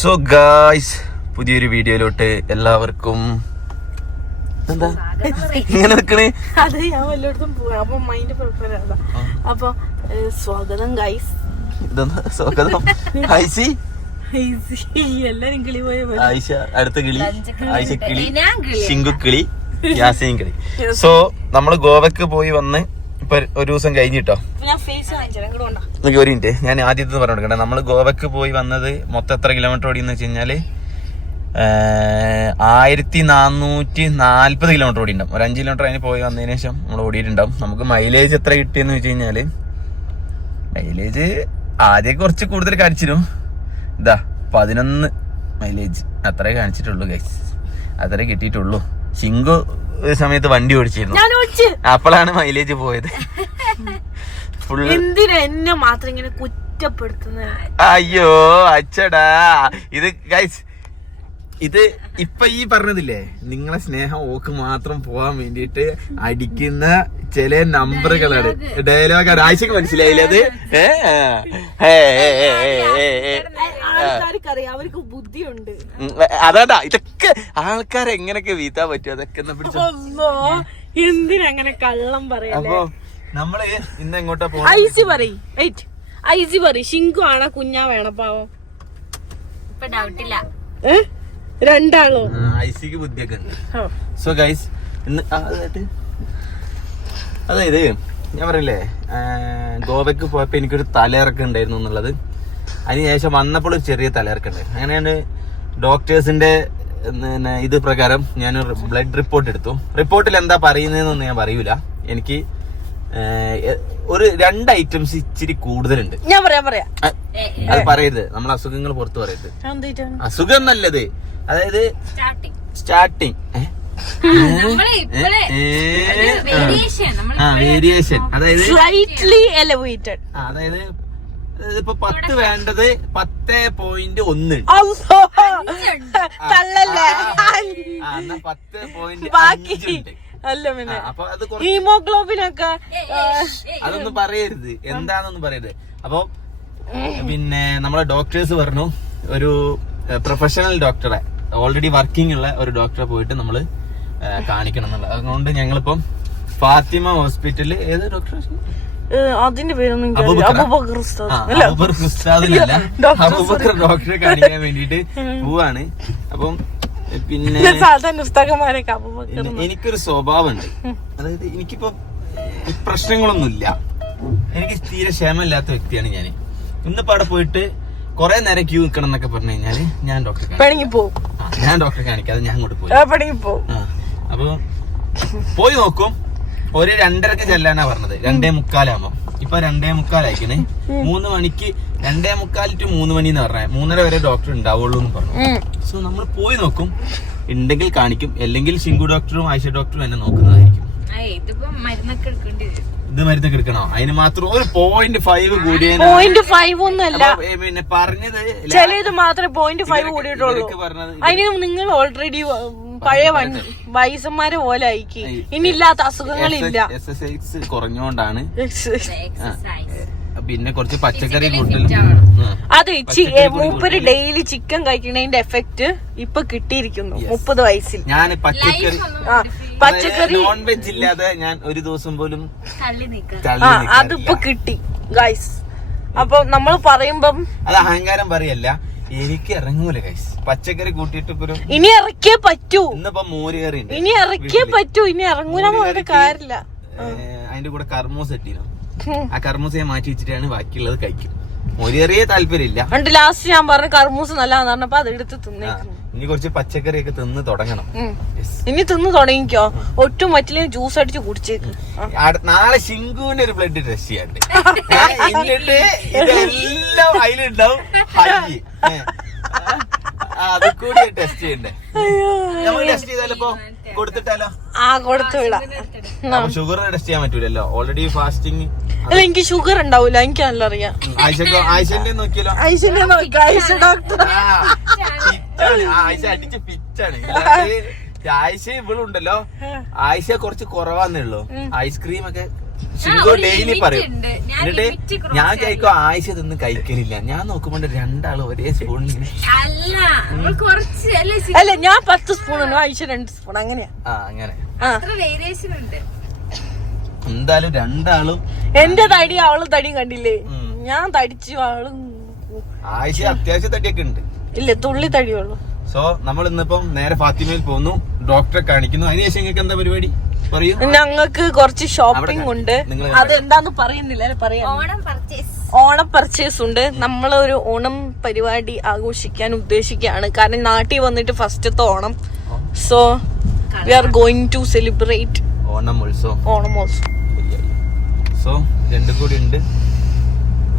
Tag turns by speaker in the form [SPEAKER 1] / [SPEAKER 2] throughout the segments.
[SPEAKER 1] So guys പുതിയൊരു വീഡിയോയിലോട്ട് എല്ലാവർക്കും എന്താ? ഇങ്ങനെ നിക്കണേ
[SPEAKER 2] അത് ഞാൻ വല്ലയിടത്തും പോവാ. അപ്പൊ മൈൻഡ് പ്രിപ്പയർ ആയതാ. അപ്പൊ സ്വാഗതം ഗായ്സ്
[SPEAKER 1] ഇതെന്താ? സ്വാഗതം. ഐസി?
[SPEAKER 2] എല്ലാരും കിളി പോയ പോലെ.
[SPEAKER 1] ആയിഷ അടുത്ത കിളി. ആയിഷ കിളി. ശിങ്കു കിളി. യാസീൻ കിളി. സോ നമ്മൾ ഗോവക്ക് പോയി വന്ന് ഇപ്പൊ ഒരു ദിവസം കഴിഞ്ഞിട്ടോ?
[SPEAKER 2] ഞാൻ ഫേസ് കാണിച്ചു കൂടെ
[SPEAKER 1] നോക്കി ഒരു മിനിറ്റ് ഞാൻ ആദ്യത്തെ പറഞ്ഞു കൊടുക്കട്ടെ. നമ്മൾ ഗോവക്ക് പോയി വന്നത് മൊത്തം എത്ര കിലോമീറ്റർ ഓടിയെന്ന് വെച്ച് കഴിഞ്ഞാൽ ആയിരത്തി നാനൂറ്റി നാല്പത് കിലോമീറ്റർ ഓടിയിട്ടുണ്ടാവും ഒരു അഞ്ച് കിലോമീറ്റർ അതിന് പോയി വന്നതിന് ശേഷം നമ്മൾ ഓടിയിട്ടുണ്ടാവും. നമുക്ക് മൈലേജ് എത്ര കിട്ടിയെന്ന് വെച്ച് കഴിഞ്ഞാൽ മൈലേജ് ആദ്യം കുറച്ച് കൂടുതൽ കാണിച്ചിരുന്നു. ഇതാ പതിനൊന്ന് മൈലേജ് അത്രേ കാണിച്ചിട്ടുള്ളൂ ഗൈസ് അത്രേ കിട്ടിയിട്ടുള്ളൂ. ശിങ്കു ഒരു സമയത്ത് വണ്ടി ഓടിച്ചിരുന്നു. അപ്പോഴാണ് മൈലേജ് പോയത്.
[SPEAKER 2] എന്തിനാ എന്നെ മാത്രം ഇങ്ങനെ കുറ്റപ്പെടുത്തുന്നത്
[SPEAKER 1] അയ്യോ അച്ചടാ. ഇത് ഗൈസ് ഇത് ഇപ്പൊ ഈ പറഞ്ഞതില്ലേ നിങ്ങളെ സ്നേഹം ഓക്ക് മാത്രം പോവാൻ വേണ്ടിയിട്ട് അടിക്കുന്ന ചില നമ്പറുകളാണ്. ഡയലോഗ്. ആഴ്ചക്ക് മനസ്സിലായില്ലേ അത്?
[SPEAKER 2] അവർക്ക് ബുദ്ധിയുണ്ട്.
[SPEAKER 1] ഇതൊക്കെ ആൾക്കാരെ എങ്ങനെയൊക്കെ വീത്താൻ പറ്റും? അതൊക്കെ എന്തിനങ്ങനെ പിടിച്ചോ
[SPEAKER 2] എന്തിനാ അങ്ങനെ കള്ളം പറയല്ലേ?
[SPEAKER 1] അപ്പൊ നമ്മൾ ഇന്ന് എങ്ങോട്ടാ പോയി
[SPEAKER 2] ഐസി പറയും. വെയിറ്റ് ഐസി പറയും. ശിങ്കു ആണോ കുഞ്ഞാ വേണപ്പാവോ? പാവം
[SPEAKER 3] ഇപ്പൊ ഡൗട്ടില്ല
[SPEAKER 2] ഏ? രണ്ടാളോ.
[SPEAKER 1] ഐസിക്ക് ബുദ്ധിയൊക്കെ ഉണ്ട്. സോ ഗൈസ് ഇന്ന് അതായത് ഞാൻ പറയില്ലേ ഗോവയ്ക്ക് പോയപ്പോ എനിക്കൊരു തലയിറക്കം ഉണ്ടായിരുന്നു എന്നുള്ളത്. അതിനുശേഷം വന്നപ്പോൾ ഒരു ചെറിയ തലയിറക്കം ഉണ്ടായിരുന്നു. അങ്ങനെയാണ് ഡോക്ടേഴ്സിന്റെ ഇത് പ്രകാരം ഞാനൊരു ബ്ലഡ് റിപ്പോർട്ട് എടുത്തു. റിപ്പോർട്ടിൽ എന്താ പറയുന്നതെന്നൊന്നും ഞാൻ പറയൂല. എനിക്ക് ഒരു രണ്ട് ഐറ്റംസ് ഇച്ചിരി കൂടുതലുണ്ട്.
[SPEAKER 2] ഞാൻ പറയാം പറയാം.
[SPEAKER 1] അത് പറയരുത്. നമ്മൾ അസുഖങ്ങൾ പുറത്ത് പറയരുത്. അസുഖം നല്ലത്. അതായത്
[SPEAKER 3] സ്റ്റാർട്ടിങ് വേരിയേഷൻ
[SPEAKER 1] അതായത്
[SPEAKER 2] സ്ലൈറ്റ്ലി എലവേറ്റഡ്
[SPEAKER 1] ആ, അതായത് ഇപ്പൊ പത്ത് വേണ്ടത് പത്ത് പോയിന്റ് ഒന്ന്. പത്ത് പോയിന്റ്
[SPEAKER 2] ബാക്കി അല്ല പിന്നെ.
[SPEAKER 1] അപ്പൊ അത്
[SPEAKER 2] ഹീമോഗ്ലോബിൻ
[SPEAKER 1] അതൊന്നും പറയരുത്. എന്താണെന്നൊന്നും പറയരുത്. അപ്പൊ പിന്നെ നമ്മളെ ഡോക്ടേഴ്സ് പറഞ്ഞു ഒരു പ്രൊഫഷണൽ ഡോക്ടറെ ഓൾറെഡി വർക്കിംഗ് ഉള്ള ഒരു ഡോക്ടറെ പോയിട്ട് നമ്മൾ കാണിക്കണം എന്നുള്ളത്. അതുകൊണ്ട് ഞങ്ങളിപ്പം ഫാത്തിമ ഹോസ്പിറ്റലിൽ ഏത് ഡോക്ടർ
[SPEAKER 2] അതിന്റെ പേരൊന്നും എനിക്കറിയില്ല.
[SPEAKER 1] അബൂബക്കർ.
[SPEAKER 2] അബൂബക്കർ ഉസ്താദ്. അല്ല.
[SPEAKER 1] അബൂബക്കർ ഉസ്താദിനല്ല. അബൂബക്കർ ഡോക്ടറെ കാണിക്കാൻ വേണ്ടിട്ട് പോവാണ്. അപ്പം പിന്നെ
[SPEAKER 2] സാധാരണ പുസ്തകന്മാരൊക്കെ അബൂബക്കർ
[SPEAKER 1] എനി- എനിക്കൊരു സ്വഭാവമുണ്ട്. അതായത് എനിക്കിപ്പോ പ്രശ്നങ്ങളൊന്നുമില്ല. എനിക്ക് തീരെ ക്ഷേമമില്ലാത്ത വ്യക്തിയാണ് ഞാൻ. ഇന്നിപ്പോ അവിടെ പോയിട്ട് കുറെ നേരം ക്യൂ നിൽക്കണം എന്നൊക്കെ പറഞ്ഞു കഴിഞ്ഞാൽ ഞാൻ ഡോക്ടറെ
[SPEAKER 2] പണിക്ക്
[SPEAKER 1] പോകും ഞാൻ ഡോക്ടറെ കാണിക്കാതെ ഞാൻ അങ്ങോട്ട് പോയി.
[SPEAKER 2] ആ,
[SPEAKER 1] അപ്പൊ പോയി നോക്കും. ഒരു രണ്ടരക്ക് ചെല്ലാനാ പറഞ്ഞത്. രണ്ടേ മുക്കാലാകുമ്പോ ഇപ്പൊ രണ്ടേ മുക്കാലായിക്കണേ. മൂന്ന് മണിക്ക് രണ്ടേ മുക്കാൽ ടു മൂന്ന് മണി എന്ന് പറഞ്ഞ. മൂന്നര വരെ ഡോക്ടർ ഉണ്ടാവുള്ളൂ എന്ന് പറഞ്ഞു. സോ നമ്മൾ പോയി നോക്കും. ഉണ്ടെങ്കിൽ കാണിക്കും. അല്ലെങ്കിൽ ശിങ്കു ഡോക്ടറും ആയിഷ ഡോക്ടറും എന്നെ നോക്കുന്നതായിരിക്കും. ഇത് മരുന്നൊക്കെ എടുക്കണോ? അതിന് മാത്രം ഒരു പോയിന്റ് ഫൈവ് കൂടി
[SPEAKER 2] പോയിന്റ് ഫൈവ് ഒന്നും അല്ല.
[SPEAKER 1] അപ്പൊ, ഏ, പിന്നെ പറഞ്ഞത്
[SPEAKER 2] ചിലത് മാത്രമേ പോയിന്റ് ഫൈവ് കൂടിയിട്ടുള്ളൂ. അതിന് നിങ്ങൾ ഓൾറെഡി പഴയ വണ്ടി വയസ്സന്മാരെ പോലെ ആയിക്കി. ഇനി ഇല്ലാത്ത അസുഖങ്ങളില്ല.
[SPEAKER 1] എക്സസൈസ് കുറഞ്ഞോണ്ടാണ്. പിന്നെ കുറച്ച് പച്ചക്കറി
[SPEAKER 2] അത് മൂപ്പര് ഡെയിലി ചിക്കൻ കഴിക്കണതിന്റെ എഫക്റ്റ് ഇപ്പൊ കിട്ടിയിരിക്കുന്നു. മുപ്പത് വയസ്സിൽ.
[SPEAKER 1] ഞാൻ പച്ചക്കറി
[SPEAKER 2] പച്ചക്കറി
[SPEAKER 1] നോൺ വെജ് ഇല്ലാതെ ഞാൻ ഒരു ദിവസം പോലും
[SPEAKER 2] അതിപ്പോ കിട്ടി ഗൈസ് അപ്പൊ നമ്മൾ പറയുമ്പം
[SPEAKER 1] അത് അഹങ്കാരം പറയല്ല. എനിക്ക് ഇറങ്ങൂല ഗൈസ് പച്ചക്കറി കൂട്ടിയിട്ട് ഇപ്പൊ
[SPEAKER 2] ഇനി ഇറക്കിയേ പറ്റൂ.
[SPEAKER 1] ഇന്നിപ്പോ മോര് കറി ഉണ്ട്
[SPEAKER 2] ഇനി ഇറക്കിയേ പറ്റൂ. ഇനി ഇറങ്ങൂല കാര്യമില്ല.
[SPEAKER 1] അതിന്റെ കൂടെ കർമ്മോസ് ഇട്ടിരുന്നു. ആ കർമ്മൂസ് ഞാൻ മാറ്റി വെച്ചിട്ടാണ് ബാക്കിയുള്ളത് കഴിക്കും മോര് കറിയെ താല്പര്യമില്ല.
[SPEAKER 2] എന്നിട്ട് ലാസ്റ്റ് ഞാൻ പറഞ്ഞു കർമൂസ് നല്ലതാന്ന് പറഞ്ഞപ്പോ അത് എടുത്ത് തിന്നേ
[SPEAKER 1] ഇനി കുറച്ച് പച്ചക്കറിയൊക്കെ തിന്ന് തുടങ്ങണം.
[SPEAKER 2] ഇനി തിന്ന് തുടങ്ങിക്കോ. ഒട്ടും പറ്റില്ല ജ്യൂസ് അടിച്ച് കുടിച്ചേക്ക്.
[SPEAKER 1] നാളെ ശിങ്കുവിന്റെ ഒരു ബ്ലഡ് ടെസ്റ്റ് ചെയ്യാണ്ട് എന്നിട്ട് ഇതെല്ലാം അതിലുണ്ടാവും. ഹൈ. അത് കൂടി ടെസ്റ്റ് ചെയ്യണ്ടേ. നമ്മൾ ടെസ്റ്റ് ചെയ്താലോ കൊടുത്തിട്ടാലോ?
[SPEAKER 2] ആ കൊടുത്തു വിടാം
[SPEAKER 1] ഷുഗർ ടെസ്റ്റ് ചെയ്യാൻ പറ്റൂലല്ലോ. ഓൾറെഡി ഫാസ്റ്റിംഗ്
[SPEAKER 2] അല്ല എനിക്ക് ഷുഗർ ഉണ്ടാവൂല. എനിക്ക് നല്ല അറിയാം.
[SPEAKER 1] ആയിഷന്റെ നോക്കിയല്ലോ.
[SPEAKER 2] ആയിഷന്റെ നോക്ക്. ആയിഷ ഡോക്ടർ
[SPEAKER 1] ആ, ആയിഷ അടിച്ച് പിച്ചാണ് ആയിഷ ഇവളുണ്ടല്ലോ. ആയിഷ കുറച്ച് കുറവാന്നേ ഉള്ളൂ. ഐസ്ക്രീം ഒക്കെ സിംഗോ ഡെയിലി പറയും.
[SPEAKER 3] ഞാൻ
[SPEAKER 1] എന്നിട്ട്
[SPEAKER 3] ആയിഷ
[SPEAKER 1] ഞാൻ കഴിക്കും ആഴ്ച ഇതൊന്നും കഴിക്കലില്ല. ഞാൻ നോക്കുമ്പോ രണ്ടാളും ഒരേ സ്പൂണിൽ ഇങ്ങനെ
[SPEAKER 3] അല്ല കുറച്ച് അല്ല
[SPEAKER 2] ഞാൻ പത്ത് സ്പൂൺ ആഴ്ച രണ്ട് സ്പൂൺ അങ്ങനെയാ.
[SPEAKER 1] ആ അങ്ങനെ.
[SPEAKER 2] ആ.
[SPEAKER 3] വേരിയേഷൻ ഉണ്ട്?
[SPEAKER 1] എന്തായാലും രണ്ടാളും
[SPEAKER 2] എന്റെ തടി അവൾ തടിയും കണ്ടില്ലേ? ഞാൻ തടിച്ചു അവളും
[SPEAKER 1] ആഴ്ച അത്യാവശ്യം തടിയൊക്കെ ഉണ്ട്.
[SPEAKER 2] ഇല്ല തുള്ളി തടിയുള്ളൂ
[SPEAKER 1] സോ നമ്മൾ ഇന്നിപ്പം നേരെ ഫാത്തിമയിൽ പോകുന്നു ഡോക്ടറെ കാണിക്കുന്നു. അതിനുശേഷം നിങ്ങൾക്ക് എന്താ പരിപാടി?
[SPEAKER 2] ഞങ്ങൾക്ക് കുറച്ച് ഷോപ്പിംഗ് ഉണ്ട്. അതെന്താന്ന് പറയുന്നില്ല അല്ലേ? പറയാം.
[SPEAKER 3] ഓണം പർച്ചേസ്
[SPEAKER 2] ഓണം പർച്ചേസ് ഉണ്ട്. നമ്മൾ ഒരു ഓണം പരിപാടി ആഘോഷിക്കാൻ ഉദ്ദേശിക്കുകയാണ്. കാരണം നാട്ടിൽ വന്നിട്ട് ഫസ്റ്റത്തെ Onam. So we are going to celebrate
[SPEAKER 1] Onam ഉത്സവം.
[SPEAKER 2] ഓണം ഓൾസോ
[SPEAKER 1] സോ രണ്ടും കൂടി ഉണ്ട്.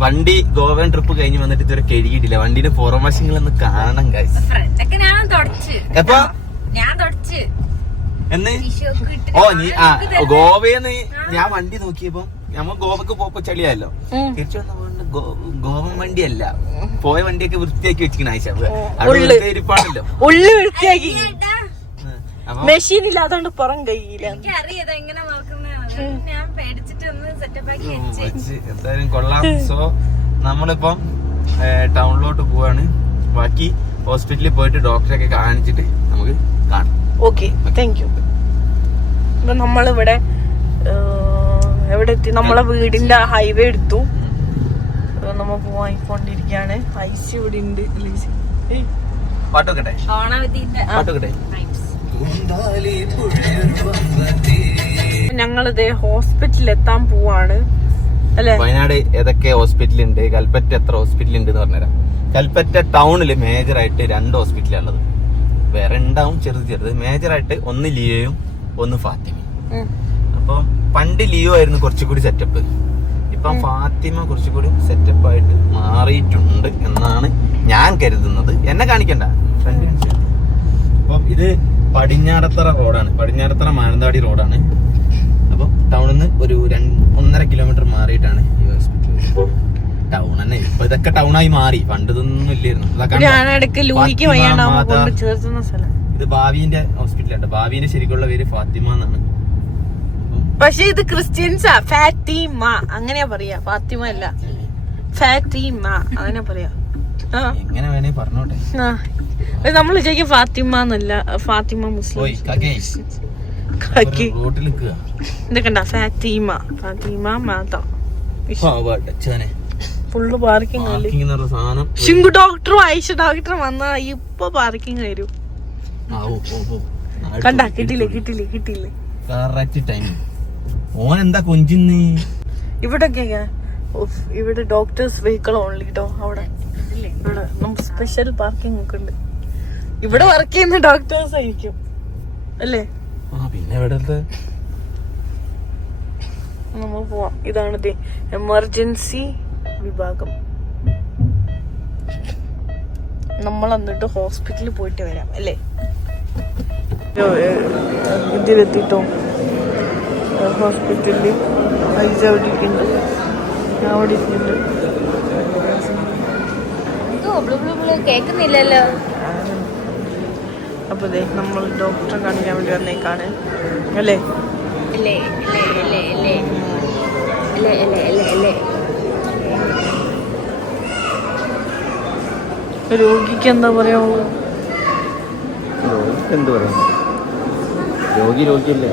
[SPEAKER 1] വണ്ടി ഗോവൻ ട്രിപ്പ് കഴിഞ്ഞ് വന്നിട്ട് ഇതുവരെ കഴുകിയിട്ടില്ല. വണ്ടിയുടെ പുറം വശങ്ങളൊന്ന് കാണണം
[SPEAKER 3] ഫ്രണ്ടൊക്കെ ഞാൻ തുടച്ച്.
[SPEAKER 1] എപ്പോ?
[SPEAKER 3] ഞാൻ തുടച്ച്.
[SPEAKER 1] എന്ന്? ഓ നീ ആ ഗോവയെന്ന് ഞാൻ വണ്ടി നോക്കിയപ്പോ നമ്മ ഗോവക്ക് പോപ്പോ ചളിയല്ലോ തിരിച്ചു വന്ന ഗോവൻ വണ്ടിയല്ല. പോയ വണ്ടിയൊക്കെ വൃത്തിയാക്കി വെച്ചിരിക്കണ. വെറുതെ ഇരിപ്പാണല്ലോ.
[SPEAKER 2] ഉള്ളി വൃത്തിയാക്കി. മെഷീൻ ഇല്ലാത്തോണ്ട് പുറം കഴിയില്ല
[SPEAKER 1] എന്തായാലും കൊള്ളാം. സോ നമ്മളിപ്പം ടൗണിലോട്ട് പോവാണ്. ബാക്കി ഹോസ്പിറ്റലിൽ പോയിട്ട് ഡോക്ടറെ ഒക്കെ കാണിച്ചിട്ട് നമുക്ക് കാണാം.
[SPEAKER 2] ഓക്കെ താങ്ക് യു ഇപ്പൊ നമ്മളിവിടെ എവിടെ എത്തി നമ്മളെ വീടിന്റെ ഹൈവേ എടുത്തു. നമ്മ പോവായിക്കൊണ്ടിരിക്കാണ്. ഐസ് ഇവിടെ ഉണ്ട്
[SPEAKER 1] പാട്ടൊക്കെ
[SPEAKER 2] ഞങ്ങളിത് ഹോസ്പിറ്റലിൽ എത്താൻ പോവാണ്. അല്ലെ?
[SPEAKER 1] വയനാട് ഏതൊക്കെ ഹോസ്പിറ്റലുണ്ട് കൽപ്പറ്റ എത്ര ഹോസ്പിറ്റൽ ഉണ്ട് എന്ന് പറഞ്ഞുതരാം. കൽപ്പറ്റ ടൗണിൽ മേജർ ആയിട്ട് രണ്ട് ഹോസ്പിറ്റലാണ് ഉള്ളത് വേറെ ഉണ്ടാവും ചെറുത് ചെറുത്. മേജറായിട്ട് ഒന്ന് ലിയോയും ഒന്ന് ഫാത്തിമയും. അപ്പൊ പണ്ട് ലിയോ ആയിരുന്നു കുറച്ചുകൂടി സെറ്റപ്പ് ഇപ്പം ഫാത്തിമ കുറച്ചുകൂടി സെറ്റപ്പ് ആയിട്ട് മാറിയിട്ടുണ്ട് എന്നാണ് ഞാൻ കരുതുന്നത്. എന്നെ കാണിക്കണ്ട. അപ്പം ഇത് പടിഞ്ഞാറത്തറ റോഡാണ്. പടിഞ്ഞാറത്തറ മാനന്തവാടി റോഡാണ്. അപ്പം ടൗണിൽ നിന്ന് ഒരു രണ്ട് ഒന്നര കിലോമീറ്റർ മാറിയിട്ടാണ് ഈ ഹോസ്പിറ്റൽ ടൗൺ തന്നെ. ഇപ്പൊ ഇതൊക്കെ ടൗൺ ആയി മാറി. പണ്ട് ഇതൊന്നും ഇല്ലായിരുന്നു. ഇത് ഭാവിന്റെ ഹോസ്പിറ്റലാണ് ഭാവിന്റെ ശരിക്കുള്ള പേര് ഫാത്തിമ എന്നാണ്.
[SPEAKER 2] പക്ഷെ ഇത് ക്രിസ്ത്യൻസാ. ഫാത്തിമ. അങ്ങനെയാ പറയാ. ഫാത്തിമ അല്ല. ഫാത്തിമ. അങ്ങനെ പറയാ.
[SPEAKER 1] എങ്ങനെ വേണേ പറഞ്ഞോട്ടെ.
[SPEAKER 2] നമ്മൾ വിചാരിക്കും ഫാത്തിമ എന്നല്ല. ഫാത്തിമ മുസ്ലിം. കണ്ട. ഫാത്തിമ. ഫാത്തിമ മാതാ. ഫുള്ള് പാർക്കിംഗ് ഷിങ്കു ഡോക്ടറും ഐഷ ഡോക്ടറും വന്നാ ഇപ്പൊ പാർക്കിംഗ് വരും.
[SPEAKER 1] കിട്ടില്ലേ
[SPEAKER 2] കണ്ട കിട്ടിയില്ലേ കിട്ടിയില്ലേ
[SPEAKER 1] കറക്റ്റ് ടൈം ഓൻ എന്താ കൊഞ്ചിന്ന്?
[SPEAKER 2] ഇവിടെ ഉഫ്, ഇവിടെ ഡോക്ടേഴ്സ് വെഹിക്കിൾ ഓൺലി കേട്ടോ അവിടെ. ഇവിടെ നമുക്ക് സ്പെഷ്യൽ പാർക്കിംഗ് ഒക്കെ ഉണ്ട്. ഇവിടെ വർക്ക് ചെയ്യുന്ന ഡോക്ടേഴ്സ് ആയിരിക്കും. അല്ലേ?
[SPEAKER 1] ആ പിന്നെ എവിടത്തെ?
[SPEAKER 2] നമ്മൾ പോവാം. ഇതാണ് എമർജൻസി വിഭാഗം. നമ്മൾ എന്നിട്ട് ഹോസ്പിറ്റലിൽ പോയിട്ട് വരാം അല്ലേ? ഇതിലെത്തിട്ടോ ഹോസ്പിറ്റലിൽ പൈസ അവിടെ ഇരിക്കുന്നുണ്ട്. ഞാൻ അവിടെ ഇരിക്കുന്നുണ്ട്.
[SPEAKER 3] കേക്കുന്നില്ലല്ലോ.
[SPEAKER 2] അപ്പൊ ദേ നമ്മൾ ഡോക്ടറെ കാണിക്കാൻ വേണ്ടി വന്നേക്കാണ്. അല്ലേ
[SPEAKER 3] അല്ലേ അല്ലേ അല്ലേ അല്ലേ അല്ലേ അല്ലേ അല്ലേ.
[SPEAKER 2] രോഗിക്ക് എന്താ പറയാ?
[SPEAKER 1] എന്ത് പറയാ? രോഗി രോഗിയല്ലേ?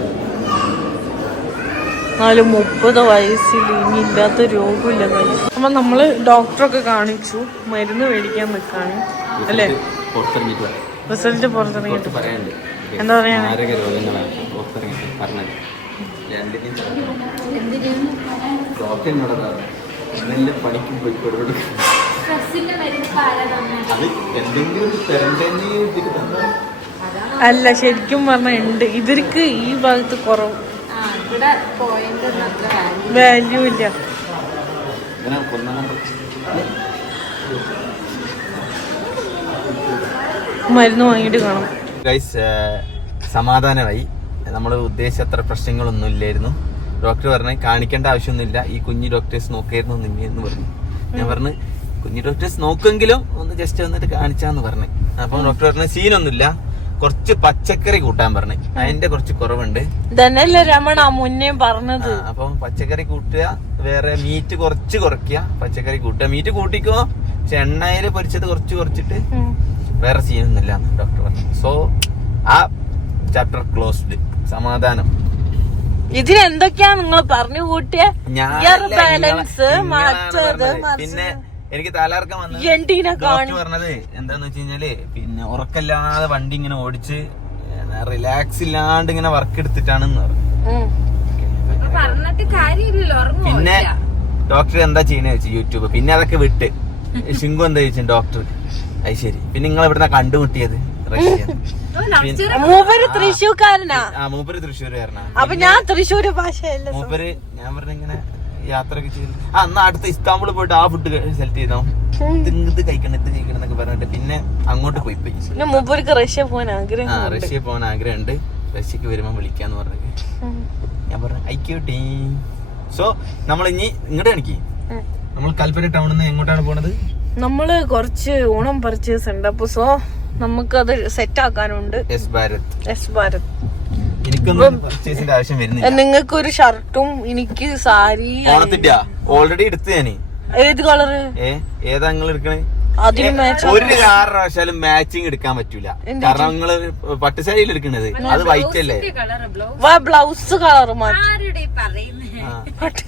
[SPEAKER 2] നാല് മുപ്പത് വയസ്സിൽ ഇനി ഇല്ലാത്ത രോഗമില്ല അപ്പൊ നമ്മൾ ഡോക്ടറൊക്കെ കാണിച്ചു. മരുന്ന് മേടിക്കാൻ നിൽക്കാണ് അല്ലേ? റിസൾട്ട് പുറത്തിറങ്ങിയിട്ട് എന്താ പറയാ
[SPEAKER 1] ഡോക്ടർ എന്നോട് പണിക്ക്
[SPEAKER 2] അല്ല ശരിക്കും പറഞ്ഞ ഉണ്ട്. ഇവർക്ക് ഈ ഭാഗത്ത് കുറവ്.
[SPEAKER 3] വാല്യൂ
[SPEAKER 2] ഇല്ല. മരുന്ന് വാങ്ങിയിട്ട് കാണും.
[SPEAKER 1] ഗൈസ് സമാധാനമായി. നമ്മൾ ഉദ്ദേശിച്ച അത്ര പ്രശ്നങ്ങളൊന്നും ഇല്ലായിരുന്നു. ഡോക്ടർ പറഞ്ഞു കാണിക്കേണ്ട ആവശ്യമൊന്നുമില്ല. ഈ കുഞ്ഞു ഡോക്ടേഴ്സ് നോക്കായിരുന്നു നിന്നെ എന്ന് പറഞ്ഞു. ഞാൻ പറഞ്ഞു കുഞ്ഞു ഡോക്ടേഴ്സ് നോക്കുമെങ്കിലും ഒന്ന് ജസ്റ്റ് വന്നിട്ട് കാണിച്ചാന്ന് പറഞ്ഞു. അപ്പം ഡോക്ടർ പറഞ്ഞ സീനൊന്നുമില്ല കുറച്ച് പച്ചക്കറി കൂട്ടാൻ പറഞ്ഞു. അതിന്റെ കുറച്ച് കുറവുണ്ട്.
[SPEAKER 2] തന്നെയല്ലേ രമണ മുന്നേ പറഞ്ഞത്.
[SPEAKER 1] അപ്പൊ പച്ചക്കറി കൂട്ടുക വേറെ മീറ്റ് കുറച്ച് കുറയ്ക്കുക പച്ചക്കറി കൂട്ടുക. മീറ്റ് കൂട്ടിക്കോ പക്ഷെ എണ്ണയിൽ പൊരിച്ചത് കുറച്ച് കുറച്ചിട്ട്. വേറെ സീനൊന്നുമില്ല ഡോക്ടർ പറഞ്ഞു. സോ ആ ചാപ്റ്റർ ക്ലോസ്ഡ് സമാധാനം.
[SPEAKER 2] ഇതിനെന്തൊക്കെയാ നിങ്ങൾ പറഞ്ഞു കൂട്ടിയ? ബാലൻസ്
[SPEAKER 1] പിന്നെ എനിക്ക് തലകറക്കം വന്നത് പറഞ്ഞത് എന്താന്ന് വെച്ച് കഴിഞ്ഞാൽ പിന്നെ ഉറക്കല്ലാതെ വണ്ടി ഇങ്ങനെ ഓടിച്ച് റിലാക്സ് ഇല്ലാണ്ട് ഇങ്ങനെ വർക്ക് എടുത്തിട്ടാണെന്ന് പറഞ്ഞു.
[SPEAKER 3] പറഞ്ഞിട്ട് കാര്യമില്ലല്ലോ
[SPEAKER 1] പിന്നെ ഡോക്ടർ എന്താ ചെയ്യണേ വെച്ചു യൂട്യൂബ് പിന്നെ അതൊക്കെ വിട്ട്. ശിങ്കു എന്താ ചോദിച്ചു ഡോക്ടർ അത് ശരി. പിന്നെ നിങ്ങൾ എവിടുന്ന കണ്ടുമുട്ടിയത്?
[SPEAKER 2] മൂപ്പര് തൃശ്ശൂക്കാരനാ
[SPEAKER 1] ആ. മൂപ്പര് തൃശ്ശൂരുകാരനാ.
[SPEAKER 2] അപ്പൊ ഞാൻ തൃശ്ശൂർ ഭാഷയല്ല
[SPEAKER 1] മൂപ്പര് ഞാൻ പറഞ്ഞ ഇങ്ങനെ യാത്രയൊക്കെ ചെയ്ത്. ആ എന്നാ അടുത്ത ഇസ്താംബിൾ പോയിട്ട് ആ ഫുഡ് സെലക്ട് ചെയ്തോ? ഇത് കഴിക്കണം ഇത് കഴിക്കണം എന്നൊക്കെ പറഞ്ഞിട്ട് പിന്നെ അങ്ങോട്ട് പോയി പോയി.
[SPEAKER 2] റഷ്യ പോകാൻ
[SPEAKER 1] ആ
[SPEAKER 2] ആഗ്രഹം
[SPEAKER 1] റഷ്യ പോകാൻ ആഗ്രഹമുണ്ട്. റഷ്യക്ക് വരുമ്പോ വിളിക്കാന്ന് പറഞ്ഞത് ഞാൻ പറഞ്ഞു ഐക്യൂട്ടി സോ നമ്മൾ ഇനി ഇങ്ങോട്ട് കാണിക്കി. നമ്മൾ കൽപ്പറ്റ ടൗണിൽ നിന്ന് എങ്ങോട്ടാണ് പോണത്?
[SPEAKER 2] നമ്മൾ കുറച്ച് ഓണം പർച്ചേസ് ഉണ്ട് അപ്പൊ സോ നമുക്കത് സെറ്റ് ആക്കാനുണ്ട്.
[SPEAKER 1] എസ് ഭാരത്.
[SPEAKER 2] എസ് ഭാരത്.
[SPEAKER 1] പർച്ചേസിന്റെ ആവശ്യം വരുന്നില്ല.
[SPEAKER 2] നിങ്ങൾക്ക് ഒരു ഷർട്ടും എനിക്ക് സാരി
[SPEAKER 1] ഓണത്തിന്റെ ഓൾറെഡി എടുത്തു ഞാൻ.
[SPEAKER 2] ഏത് കളറ്
[SPEAKER 1] ഏ ഏതാ നിങ്ങൾ എടുക്കണേ? ഒരു കാരണവശാലും മാച്ചിങ് എടുക്കാൻ പറ്റൂല. കാരണം നിങ്ങൾ പട്ടുസാരിയിൽ എടുക്കണത്. അത് വൈറ്റ് അല്ലേ?
[SPEAKER 3] Colour blouse
[SPEAKER 2] colour.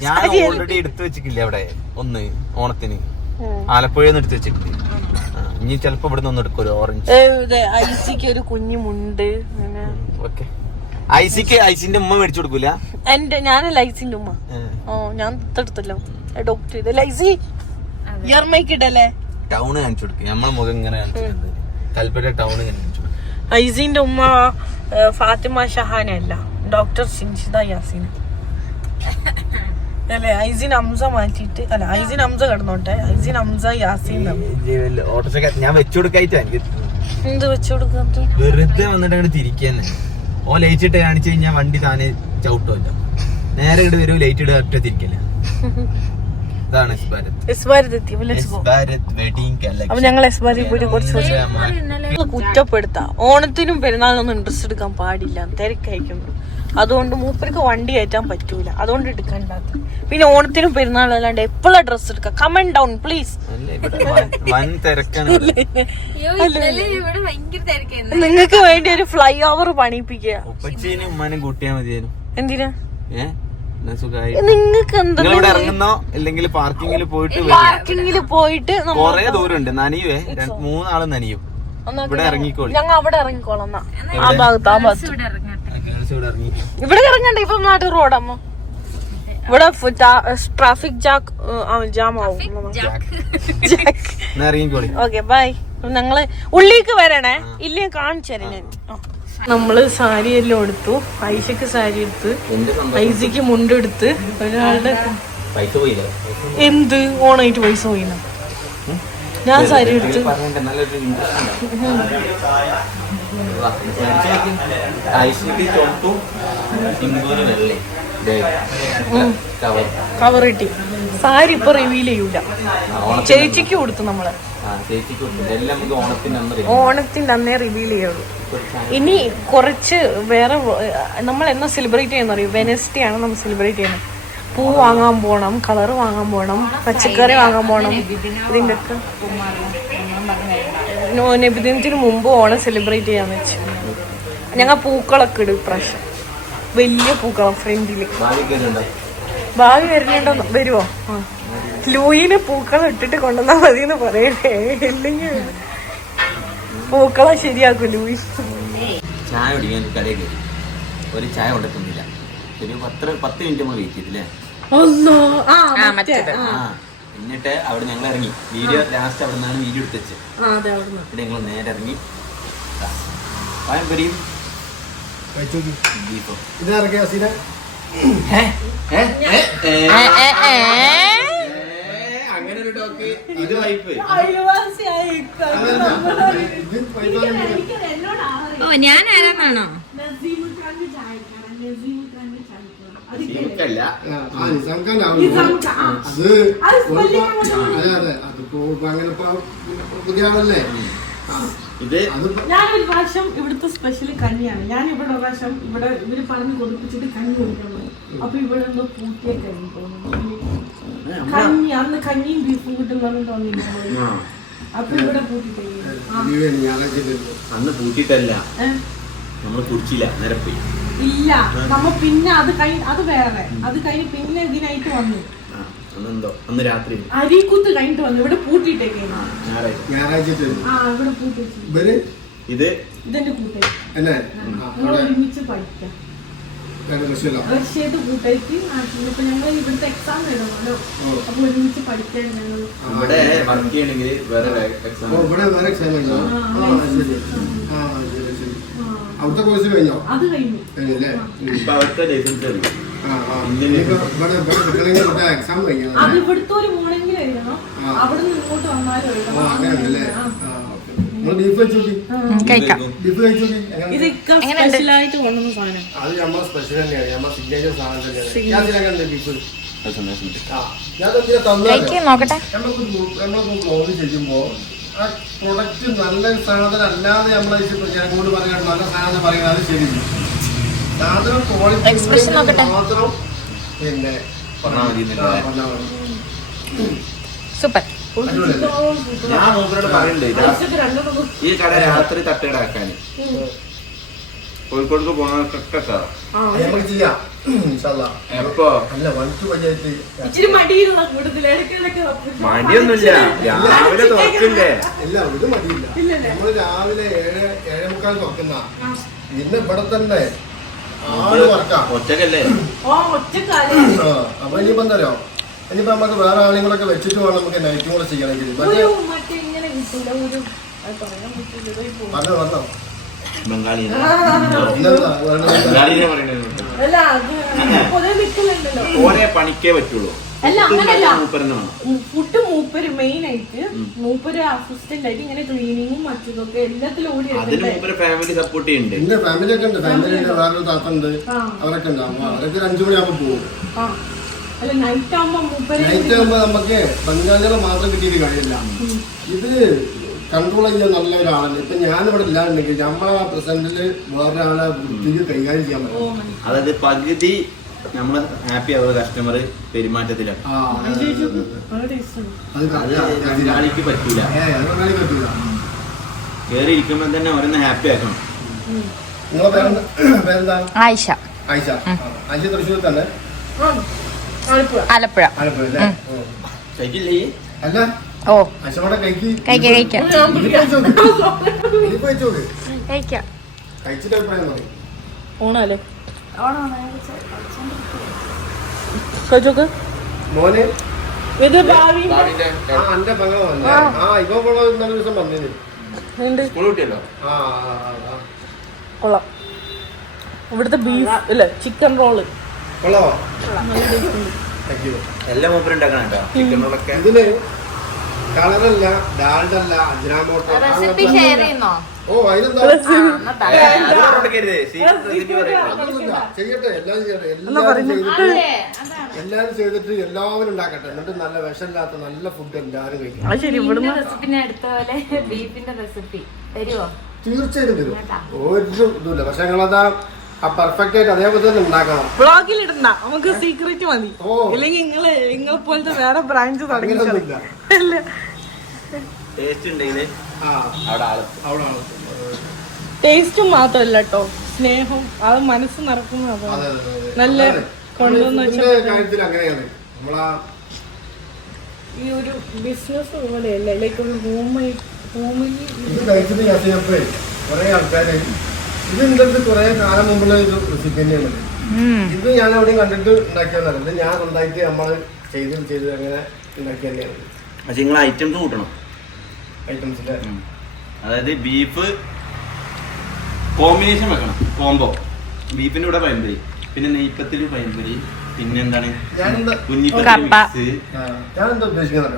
[SPEAKER 1] ഞാൻ ഓൾറെഡി എടുത്തു വെച്ചിട്ടില്ല അവിടെ ഒന്ന് ഓണത്തിന്.
[SPEAKER 2] ആലപ്പുഴ
[SPEAKER 1] ആലപ്പുഴയിൽ നിന്ന് എടുത്ത് വെച്ചിട്ടുണ്ട്. ഇനി ചെലപ്പോ ഇവിടെ നിന്ന് എടുക്കും ഒരു ഓറഞ്ച്
[SPEAKER 2] ഐസിക്ക് ഒരു കുഞ്ഞുമുണ്ട്. മുണ്ട്
[SPEAKER 1] ഓക്കെ. ഐസിക്ക് ഐസിന്റെ ഉമ്മ മേടിച്ചു കൊടുക്കൂല?
[SPEAKER 2] എന്റെ ഞാനല്ല ഐസിന്റെ ഉമ്മ. ഓ ഞാൻ ദത്തെടുത്തല്ലോ അഡോപ്റ്റ് ചെയ്ത. ലൈസി ഇയർ മൈക്ക് ഇടല്ലേ?
[SPEAKER 1] ടൗണ് കാണിച്ചു കൊടുക്കും. നമ്മളെ മുഖം ഇങ്ങനെ കൽപ്പറ്റ ടൗൺ കാണിച്ചു
[SPEAKER 2] ഐസിന്റെ ഉമ്മ ഫാത്തിമ ഷഹാന അല്ല. ഡോക്ടർ സിൻഷിത യാസീന. അല്ലേ ഐസിൻ അംസ മാറ്റിയിട്ട് അല്ല ഐസിൻ അംസ കിടന്നോട്ടെ. ഐസിൻ അംസ യാസീൻ
[SPEAKER 1] ഞാൻ വെച്ചു കൊടുക്കായിട്ട് എനിക്ക്
[SPEAKER 2] എന്ത് വെച്ചു കൊടുക്കാത്ത
[SPEAKER 1] വെറുതെ വന്നിട്ട് അങ്ങോട്ട് തിരിക്കന്നെ. ഓ ലൈറ്റ് ഇട്ട് കാണിച്ചു കഴിഞ്ഞാൽ വണ്ടി താനെ ചവിട്ടുമല്ല നേരെ ഇങ്ങോട്ട് വരും ലൈറ്റ് ഇട്ട് ഒറ്റ തിരിക്കില്ല ഇതാണ്
[SPEAKER 2] കുറ്റപ്പെടുത്താം. ഓണത്തിനും പെരുന്നാളിനൊന്നും ഇൻട്രസ്റ്റ് എടുക്കാൻ പാടില്ല. തിരക്കയക്കുന്നു അതുകൊണ്ട് മൂപ്പർക്ക് വണ്ടി കയറ്റാൻ പറ്റൂല. അതുകൊണ്ട് എടുക്കണ്ടാത്ത പിന്നെ ഓണത്തിനും പെരുന്നാളും അല്ലാണ്ട് എപ്പോഴാ ഡ്രസ് എടുക്ക കമന്റ് ഡൗൺ പ്ലീസ് നിങ്ങൾക്ക് വേണ്ടി ഒരു ഫ്ലൈ ഓവർ
[SPEAKER 1] കൂട്ടിയാ
[SPEAKER 2] എന്തിനാ? നിങ്ങൾക്ക്
[SPEAKER 1] അല്ലെങ്കിൽ പാർക്കിങ്ങിൽ പോയിട്ട് വരും.
[SPEAKER 2] പാർക്കിങ്ങിൽ പോയിട്ട്
[SPEAKER 1] കൊറേ ദൂരം ഉണ്ട് നനിയുവേ? മൂന്നാൾ നനിയും. ഇവിടെ ഇറങ്ങിക്കോളി.
[SPEAKER 2] ഞങ്ങൾ അവിടെ ഇറങ്ങിക്കോളാം. ആ ഭാഗത്ത് ആ ഭാഗത്ത്
[SPEAKER 3] ഇവിടെ
[SPEAKER 2] ഇറങ്ങണ്ട ഇപ്പൊ നാട്ടു റോഡമ്മ ഇവിടെ ട്രാഫിക് ജാക്ക് ജാം ആവും ഓക്കെ ബൈ ഞങ്ങൾ ഉള്ളിലേക്ക് വരണേ ഇല്ലേ കാണിച്ചു തരാം ഞാൻ. നമ്മൾ സാരി എല്ലാം എടുത്തു ഐഷക്ക് സാരി എടുത്ത് ഐസിക്ക് മുണ്ടെടുത്ത് ഒരാളുടെ എന്ത് ഓണായിട്ട് പൈസ പോയില്ല ഞാൻ സാരി എടുത്ത്
[SPEAKER 1] ഐശ്വര്യ ചോട്ടും സിംഗൂര് വെള്ളേ കവർ
[SPEAKER 2] കിട്ടി സാരി ഇപ്പൊ റിവീൽ ചെയ്യൂല. ചേച്ചിക്ക് കൊടുത്തു നമ്മൾ.
[SPEAKER 1] ആ ചേച്ചിക്ക് കൊടുത്തില്ല എല്ലാം ഓണത്തിന് അന്ന് തരും.
[SPEAKER 2] ഓണത്തിന്റെ അന്നേ റിവീൽ ചെയ്യുള്ളൂ. ഇനി കുറച്ച് വേറെ നമ്മൾ എന്നാ സെലിബ്രേറ്റ് ചെയ്യുന്ന അറിയോ? വെനസ്ഡേ ആണ് നമ്മൾ സെലിബ്രേറ്റ് ചെയ്യുന്നത്. പൂ വാങ്ങാൻ പോണം കളർ വാങ്ങാൻ പോണം പച്ചക്കറി വാങ്ങാൻ പോണം. ഇതിന്റെ ഒക്കെ നബിദിനത്തിന് മുമ്പ് ഓണം സെലിബ്രേറ്റ് ചെയ്യാന്ന് വെച്ചു. ഞങ്ങൾ പൂക്കളൊക്കെ ഇടും ഇപ്രാവശ്യം. വലിയ പൂക്കളം ഫ്രണ്ടിൽ
[SPEAKER 1] ഭാവി
[SPEAKER 2] വരുന്നുണ്ടോ വരുവോ. ലൂയിന് പൂക്കളം ഇട്ടിട്ട് കൊണ്ടുവന്നാ മതി എന്ന് പറയണേ ഇല്ലെങ്കിൽ പൂക്കളം ശരിയാക്കും ലൂയി.
[SPEAKER 1] ചായ കുടിക്കാൻ കടയിൽ കയറി ഒരു ചായ കൊണ്ടെത്തുന്നില്ല തന്നില്ല. ഒരു പത്ത് പത്ത് മിനിറ്റ് നമ്മൾ വെയിറ്റ് ചെയ്തില്ലേ?
[SPEAKER 2] ഒന്നോ ആ
[SPEAKER 3] മറ്റേ
[SPEAKER 1] ആ. എന്നിട്ട് അവിടെ ഞങ്ങൾ ഇറങ്ങി. വീഡിയോ ലാസ്റ്റ് അവിടെ നിന്നാണ് വീഡിയോ എടുത്ത് വെച്ചത് ഇവിടെ ഞങ്ങൾ നേരെ ഇറങ്ങി? ഏ? അങ്ങനെ ഒരു ടോക്ക്. ഇത് വൈപ്പ്.
[SPEAKER 4] ഇത് പൈസ
[SPEAKER 3] ഓ ഞാൻ ആരാന്നാണോ?
[SPEAKER 4] ആ നിസാംഖാനാവും അത് ഒരുപാ- അതെ അതെ. അതിപ്പോ ഇപ്പൊ അങ്ങനെ ഇപ്പൊ പുതിയ ആളല്ലേ ആ
[SPEAKER 1] ഇത്
[SPEAKER 4] അതിപ്പോ
[SPEAKER 2] ഞാനൊരു പ്രാവശ്യം ഇവിടുത്തെ സ്പെഷ്യൽ കഞ്ഞിയാണ്. ഞാൻ ഇവിടെ പ്രാവശ്യം ഇവിടെ ഇവർ പറഞ്ഞ് കൊടുപ്പിച്ചിട്ട് കഞ്ഞി കൊടുക്കണം അപ്പൊ ഇവിടെ എന്തോ പൂട്ടിയ കഞ്ഞി തോന്നുന്നു. കഞ്ഞി. അന്ന് കഞ്ഞിയും ബീഫും കിട്ടുന്നു തോന്നിയിരുന്നു
[SPEAKER 1] ആ,
[SPEAKER 2] അപ്പൊ ഇവിടെ പൂട്ടി കഴിഞ്ഞു ആ
[SPEAKER 4] ലീവ്
[SPEAKER 1] അന്ന് പൂട്ടിട്ടല്ല
[SPEAKER 2] നമ്മൾ
[SPEAKER 1] നമ്മൾ കുടിച്ചില്ല നിരപ്പി
[SPEAKER 2] ഇല്ല. നമ്മ പിന്നെ അത് കഴിഞ്ഞ് അത് വേറെ. അത് കഴിഞ്ഞ് പിന്നെ ഇതിനായിട്ട് വന്നു.
[SPEAKER 1] ആ അന്നെന്തോ? അന്ന് രാത്രി.
[SPEAKER 2] അരിക്കുത്ത് കഴിഞ്ഞിട്ട് വന്നു. ഇവിടെ
[SPEAKER 4] വരുമ്പോ.
[SPEAKER 2] ആ ഇവിടെ
[SPEAKER 1] ഇത്?
[SPEAKER 2] ഇതെന്റെ കൂട്ടേ
[SPEAKER 4] എന്നെ?
[SPEAKER 2] നിങ്ങൾ ഒരുമിച്ച് പഠിക്കാം.
[SPEAKER 4] കൃഷിയല്ല
[SPEAKER 2] റഷ്യത്ത് കൂട്ടായിട്ട് ഇപ്പൊ ഞങ്ങൾ ഇവിടുത്തെ എക്സാം എഴുതണമല്ലോ അപ്പൊ ഒരുമിച്ച് പഠിക്കാൻ ഞങ്ങൾ.
[SPEAKER 1] ഇവിടെ വർക്ക് ചെയ്യണമെങ്കിൽ വേറെ എക്സാം
[SPEAKER 4] ഓ ഇവിടെ വേറെ എക്സാം ആ ശരി. അവിടുത്തെ കോഴ്സ് കഴിഞ്ഞോ?
[SPEAKER 2] അത് കഴിഞ്ഞു.
[SPEAKER 4] കഴിഞ്ഞല്ലേ.
[SPEAKER 1] ഇപ്പൊ ലൈസൻസ്
[SPEAKER 4] എക്സാം കഴിഞ്ഞോ
[SPEAKER 2] അത് ഇവിടുത്തെ ഒരു എഴുതണം. അവിടെ നിന്ന് ഇങ്ങോട്ട് വന്നാലും എഴുതണം.
[SPEAKER 4] അങ്ങനെയാണല്ലേ നമ്മളെ സ്പെഷ്യൽ തന്നെയാണ്. നമ്മളെ സിഗ്നേച്ചർ സാധനം തന്നെയാണ്. ബീഫ് ഞാൻ
[SPEAKER 3] നോക്കട്ടെ.
[SPEAKER 4] നമ്മളിപ്പോ ചെയ്യുമ്പോ ആ പ്രൊഡക്റ്റ് നല്ല സാധനം അല്ലാതെ നമ്മളെ ഞാൻ കൂടുതൽ പറയാൻ നല്ല സാധനം പറയുന്നത് അത് ശരി സാധനം ക്വാളിറ്റി
[SPEAKER 3] നോക്കട്ടെ.
[SPEAKER 4] മാത്രം പിന്നെ.
[SPEAKER 3] സൂപ്പർ?
[SPEAKER 1] ഞാൻ മൂപ്പരോട് പറയണ്ടേ ഈ കട രാത്രി തട്ടുകടാക്കാൻ കോഴിക്കോട്
[SPEAKER 4] നമുക്ക് ചെയ്യാം.
[SPEAKER 1] എപ്പോ?
[SPEAKER 4] അല്ല പഞ്ചായത്ത്.
[SPEAKER 1] മടിയൊന്നുമില്ല. രാവിലെ തുറക്കില്ലേ?
[SPEAKER 4] ഇല്ല
[SPEAKER 2] മടിയില്ല?
[SPEAKER 4] നമ്മൾ രാവിലെ ഏഴ് ഏഴേ മുക്കാൽ തുറക്കുന്ന. ഇന്ന് ഇവിടെ തന്നെ ആൾ വർക്കാം
[SPEAKER 1] ഒറ്റക്കല്ലേ?
[SPEAKER 2] ഓ ഒറ്റക്കാലേ
[SPEAKER 4] ആ, അപ്പൊ ഇനിയിപ്പോ എന്താ ഇനിയിപ്പോ നമുക്ക് വേറെ ആളുകളൊക്കെ വെച്ചിട്ട് വേണം നമുക്ക് നൈറ്റും കൂടെ ചെയ്യണമെങ്കിൽ. പറഞ്ഞോ പറഞ്ഞോ.
[SPEAKER 1] ബംഗാളി? ബംഗാളിനെ ഓരേ പണിക്കേ പറ്റുള്ളൂ.
[SPEAKER 2] അല്ല അങ്ങനല്ല. ഫുഡ് മൂപ്പര് മെയിൻ ആയിട്ട് മൂപ്പര് അസിസ്റ്റന്റ് ആയിട്ട് ഇങ്ങനെ ക്ലീനിങ്ങും മറ്റതൊക്കെ എല്ലാത്തിലും ഓടി
[SPEAKER 1] ഫാമിലി സപ്പോർട്ട് ചെയ്യുന്നുണ്ട്.
[SPEAKER 4] ഫാമിലി ഒക്കെ ഉണ്ട്. ഫാമിലി ഉണ്ട്. അവരൊക്കെ ഉണ്ട്. അഞ്ചു മണിയാകുമ്പോ പോകും.
[SPEAKER 2] ആ. അല്ല നൈറ്റ് ആവുമ്പോ മൂപ്പര്
[SPEAKER 4] നൈറ്റ് ആകുമ്പോ നമുക്ക് ബംഗാളികളെ മാത്രം കിട്ടിയിട്ട് കാര്യമില്ല. ഇത് കൺട്രോൾ ചെയ്യാൻ നല്ല ഒരാളാണ് ഇപ്പൊ ഞാനിവിടെ ഇല്ലാണ്ടെങ്കിൽ നമ്മളെ പ്രസന്റിൽ വേറൊരാളെ വൃത്തിക്ക് കൈകാര്യം ചെയ്യാൻ പറ്റും.
[SPEAKER 1] അതായത് പകുതി നമ്മൾ ഹാപ്പി ആവുക കസ്റ്റമർ പെരുമാറ്റത്തിലാണ്.
[SPEAKER 4] ആ.
[SPEAKER 2] അത്
[SPEAKER 4] ആ.
[SPEAKER 1] പറ്റൂല. ഇരിക്കുമ്പോ തന്നെ ഓരോന്ന് ഹാപ്പി ആക്കണം.
[SPEAKER 4] നിങ്ങളെ പേരെന്താ?
[SPEAKER 3] ആയിഷ.
[SPEAKER 4] ആയിഷ. ആ, ആയിഷ തൃശ്ശൂർ തന്നെ
[SPEAKER 2] ആലപ്പുഴ.
[SPEAKER 3] ആലപ്പുഴ.
[SPEAKER 4] ആലപ്പുഴ അല്ലേ?
[SPEAKER 1] കഴിക്കില്ലേ
[SPEAKER 4] അല്ല
[SPEAKER 3] ഓ. കഴിക്കാം. കഴിക്കാം. കഴിക്കാം.
[SPEAKER 2] ഓണല്ലേ കഴിച്ചോക്ക്
[SPEAKER 4] മോന്?
[SPEAKER 2] ഇത് ഭാവി. കൊള്ളാം. ഇവിടുത്തെ ബീഫ് ഇല്ല ചിക്കൻ
[SPEAKER 4] റോൾ.
[SPEAKER 1] എല്ലാം മൂപ്പര് ചിക്കൻ റോളൊക്കെ?
[SPEAKER 4] ഇതിൽ കളറല്ല ഡാൾഡല്ല അജ്രാമോട്ടോ
[SPEAKER 3] റെസിപ്പി ഷെയർ ചെയ്യുന്നോ?
[SPEAKER 4] ഓ അതിനെന്താ? അതൊന്നുമില്ല. ചെയ്യട്ടെ എല്ലാരും ചെയ്യട്ടെ. എല്ലാം ചെയ്തിട്ട് എല്ലാരും ചെയ്തിട്ട് എല്ലാവരും ഉണ്ടാക്കട്ടെ. എന്നിട്ട് നല്ല വിഷമില്ലാത്ത നല്ല ഫുഡ് എല്ലാരും കഴിക്കും.
[SPEAKER 3] റെസിപ്പിനെ അടുത്ത പോലെ ബീഫിന്റെ റെസിപ്പി. തരുമോ
[SPEAKER 4] തീർച്ചയായിട്ടും തരും. ഒരു ഇതുമില്ല. പക്ഷെ ഞങ്ങളതാ ആ പെർഫെക്റ്റ് ആയിട്ട് അതേപോലെ തന്നെ ഉണ്ടാക്കണം.
[SPEAKER 2] വ്ളോഗിൽ ഇടണ്ട നമുക്ക് സീക്രറ്റ് മതി.
[SPEAKER 4] അല്ലെങ്കിൽ
[SPEAKER 2] നിങ്ങൾ നിങ്ങളെ പോലത്തെ വേറെ ബ്രാഞ്ച് തുടങ്ങി
[SPEAKER 4] അങ്ങനെയൊന്നുമില്ല
[SPEAKER 1] ടേസ്റ്റ്
[SPEAKER 2] മാത്രല്ല കേട്ടോ സ്നേഹം അത് മനസ്സ് നിറക്കുന്ന
[SPEAKER 4] അതെ
[SPEAKER 2] അതാണ്.
[SPEAKER 4] അതെ അതെ.
[SPEAKER 2] നല്ല കൊണ്ടുവന്ന ഈ ഒരു ബിസിനസ് പോലെയല്ലേ? ലൈക്ക് ഒരു ഹോമിൽ
[SPEAKER 4] ഇത് കഴിച്ചിട്ട് കുറെ ആൾക്കാര് ഇത് എന്റെ അടുത്ത് കുറെ കാലം മുമ്പുള്ള ഒരു റെസിപ്പി തന്നെയാണ്. ഇത് ഞാൻ അവിടെ കണ്ടിട്ട് ഉണ്ടാക്കിയതല്ല ഞാൻ സ്വന്തമായിട്ട് നമ്മൾ ചെയ്ത് ചെയ്ത് അങ്ങനെ ഉണ്ടാക്കി തന്നെയാണ്.
[SPEAKER 1] പക്ഷെ നിങ്ങൾ ഐറ്റംസ് കൂട്ടണം.
[SPEAKER 4] ഐറ്റംസിന്റെ
[SPEAKER 1] അതായത് ബീഫ് കോമ്പിനേഷൻ വെക്കണം. കോംബോ ബീഫിന്റെ കൂടെ പയമ്പരി. പിന്നെ നെയ്പ്പത്തിൽ പയമ്പരി. പിന്നെന്താണ്
[SPEAKER 4] ഞാനെന്താ ഉദ്ദേശിക്കുന്നത്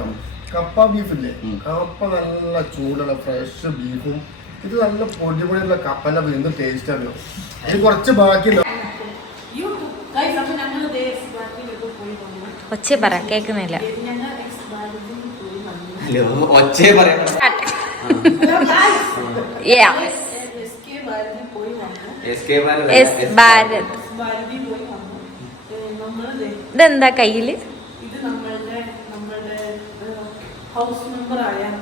[SPEAKER 4] കപ്പ. ബീഫ് ഇല്ലേ? കപ്പ നല്ല ചൂടുള്ള ഫ്രഷ് ബീഫും ഇത് നല്ല പൊടി പൊടിയുള്ള കപ്പല എന്ത് ടേസ്റ്റ് അറിയോ? ഇത് കുറച്ച് ബാക്കി
[SPEAKER 3] ഒച്ച പറ
[SPEAKER 1] ഒച്ചേ
[SPEAKER 2] നമ്മൾ
[SPEAKER 3] ഇതെന്താ കയ്യിൽ?
[SPEAKER 2] ഇത് നമ്മളുടെ നമ്മളുടെ ഹൗസ് മെമ്പർ
[SPEAKER 3] ഉം.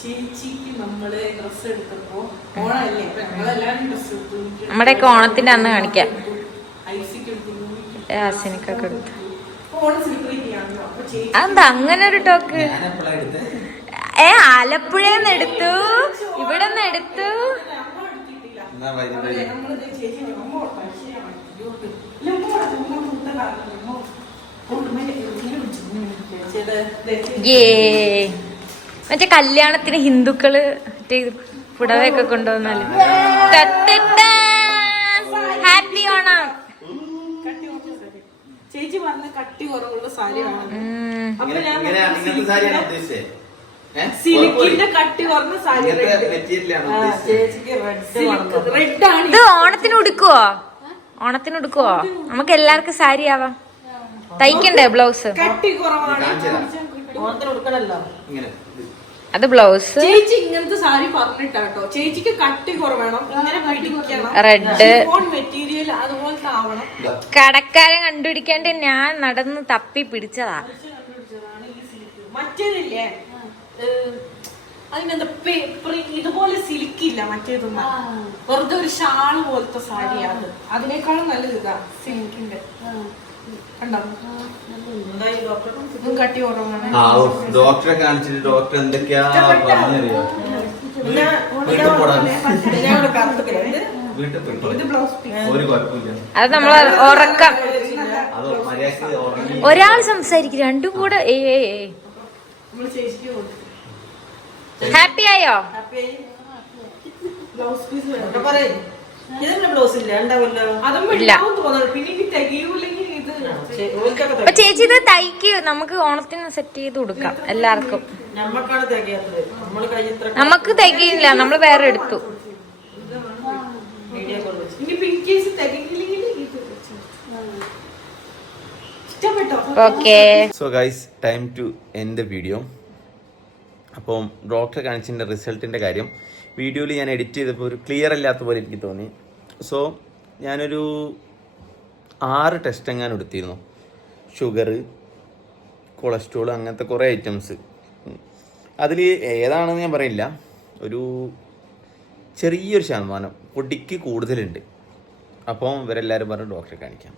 [SPEAKER 2] ചേച്ചിക്ക് നമ്മൾ ഡ്രസ് എടുത്തപ്പോ ഓണല്ലേ? അപ്പൊ ഞങ്ങളെല്ലാരും ഡ്രസ് എടുത്തു.
[SPEAKER 3] നമ്മുടെയൊക്കെ ഓണത്തിന്റെ അന്ന് കാണിക്കാം.
[SPEAKER 2] എടുത്തു. ചേച്ചി
[SPEAKER 3] അതെന്താ? അങ്ങനെ ഒരു ടോക്ക്. ഏ ആലപ്പുഴന്ന് എടുത്തു. ഇവിടെ നിന്ന് എടുത്തു ഏ മറ്റേ കല്യാണത്തിന് ഹിന്ദുക്കൾ മറ്റേ പുടവയൊക്കെ കൊണ്ടുവന്നാൽ. ഹാപ്പി ഓണം.
[SPEAKER 2] കട്ടി കുറഞ്ഞ സാരി. ചേച്ചി പറഞ്ഞ കട്ടി കുറവുള്ള
[SPEAKER 3] സാരിയാണ്
[SPEAKER 2] അപ്പൊ ഞാൻ കട്ടി കുറഞ്ഞ സാരി
[SPEAKER 1] മെറ്റീരിയലാണ് ഉദ്ദേശിച്ചത്.
[SPEAKER 2] റെഡ് ആണ്
[SPEAKER 3] ഇത് ഓണത്തിന് ഉടുക്കുവോ? ഓണത്തിന് ഉടുക്കുവോ? നമുക്ക് എല്ലാവർക്കും സാരി ആവാം തയ്ക്കണ്ടേ ബ്ലൗസ്?
[SPEAKER 2] കട്ടി കുറവാണ്. ഓണത്തിന്
[SPEAKER 1] ഉടുക്കണല്ലോ.
[SPEAKER 3] അത് ബ്ലൗസ്
[SPEAKER 2] ചേച്ചി ഇങ്ങനത്തെ സാരി പറഞ്ഞിട്ടാട്ടോ. ചേച്ചിക്ക് കട്ടി കുറവേണം ഇങ്ങനെ
[SPEAKER 3] റെഡ്
[SPEAKER 2] മെറ്റീരിയൽ അതുപോലത്തെ ആവണം.
[SPEAKER 1] കടക്കാരെ
[SPEAKER 3] കടക്കാരൻ കണ്ടുപിടിക്കാണ്ട് ഞാൻ നടന്ന് തപ്പി പിടിച്ചതാ.
[SPEAKER 2] മറ്റേതില്ലേ? അതിനെന്താ ഇതുപോലെ സിലിക്കില്ല മറ്റേതൊന്നും. വെറുതെ ഒരു ഷാൾ പോലത്തെ സാരിയാണ് അത്. അതിനേക്കാളും നല്ലത് ഇതാ സിലിക്കിന്റെ
[SPEAKER 1] ഡോക്ടറെ കാണിച്ചിട്ട് ഡോക്ടർ എന്തൊക്കെയാ പറഞ്ഞറിയോ? വീട്ടിൽ വീട്ടിൽ ഒരു കുഴപ്പമില്ല.
[SPEAKER 3] അത് നമ്മൾ ഉറക്കം. ഒരാൾ സംസാരിക്കും രണ്ടും കൂടെ ഹാപ്പി ആയോ?
[SPEAKER 2] ഇല്ല
[SPEAKER 3] അപ്പൊ ചേച്ചി ഇത് തയ്ക്ക്. നമുക്ക് ഓണത്തിന് സെറ്റ് ചെയ്ത് കൊടുക്കാം എല്ലാവർക്കും. നമുക്ക് തികയില്ല. നമ്മൾ വേറെ എടുത്തു. Okay
[SPEAKER 1] so guys time to end the video അപ്പം ഡോക്ടർ കാണിച്ചതിന്റെ റിസൾട്ടിന്റെ കാര്യം. വീഡിയോയിൽ ഞാൻ എഡിറ്റ് ചെയ്തപ്പോൾ ഒരു ക്ലിയർ അല്ലാത്ത പോലെ എനിക്ക് തോന്നി. സോ ഞാനൊരു ആറ് ടെസ്റ്റ് എങ്ങാനും എടുത്തിരുന്നു. ഷുഗർ കൊളസ്ട്രോൾ അങ്ങനത്തെ കുറേ ഐറ്റംസ് അതിൽ ഏതാണെന്ന് ഞാൻ പറയില്ല. ഒരു ചെറിയൊരു ശതമാനം പൊടിക്ക് കൂടുതലുണ്ട്. അപ്പോൾ ഇവരെല്ലാവരും പറഞ്ഞു ഡോക്ടറെ കാണിക്കാം.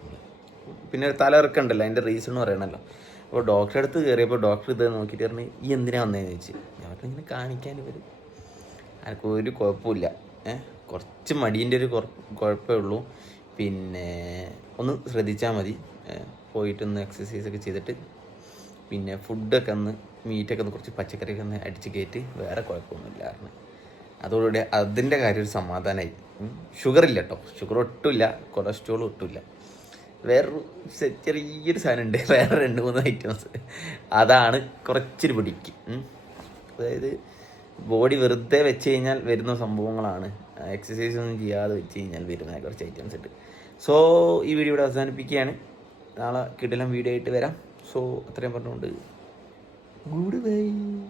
[SPEAKER 1] പിന്നെ തലയിറക്കണ്ടല്ലോ അതിന്റെ റീസൺ പറയണല്ലോ. അപ്പോൾ ഡോക്ടറെ അടുത്ത് കയറിയപ്പോൾ ഡോക്ടർ ഇത് നോക്കിയിട്ട് പറഞ്ഞു ഈ എന്തിനാ വന്നതെന്ന് ചോദിച്ചു. ഞാൻ ഇങ്ങനെ കാണിക്കാൻ ഇവർ ആർക്കും ഒരു കുഴപ്പമില്ല. ഏഹ് കുറച്ച് മടീന്റെ ഒരു കുഴപ്പമേ ഉള്ളൂ. പിന്നെ ഒന്ന് ശ്രദ്ധിച്ചാൽ മതി. പോയിട്ടൊന്ന് എക്സസൈസ് ഒക്കെ ചെയ്തിട്ട് പിന്നെ ഫുഡൊക്കെ ഒന്ന് മീറ്റൊക്കെ ഒന്ന് കുറച്ച് പച്ചക്കറിയൊക്കെ ഒന്ന് അടിച്ച് കയറ്റി വേറെ കുഴപ്പമൊന്നുമില്ല കാരണം അതോടുകൂടി അതിന്റെ കാര്യം ഒരു സമാധാനമായി ഷുഗർ ഇല്ല കേട്ടോ ഷുഗർ ഒട്ടുമില്ല കൊളസ്ട്രോൾ ഒട്ടുമില്ല. വേറൊരു ചെറിയൊരു സാധനം ഉണ്ട്. വേറെ രണ്ട് മൂന്ന് ഐറ്റംസ് അതാണ് കുറച്ചൊരു പിടിക്ക്. അതായത് ബോഡി വെറുതെ വെച്ച് കഴിഞ്ഞാൽ വരുന്ന സംഭവങ്ങളാണ്. എക്സസൈസ് ഒന്നും ചെയ്യാതെ വെച്ച് കഴിഞ്ഞാൽ വരുന്ന കുറച്ച് ഐറ്റംസ് ഉണ്ട് സോ ഈ വീഡിയോ ഇവിടെ അവസാനിപ്പിക്കുകയാണ്. നാളെ കിടലം വീഡിയോ ആയിട്ട് വരാം. സോ അത്രയും പറഞ്ഞുകൊണ്ട് ഗുഡ് ബൈ.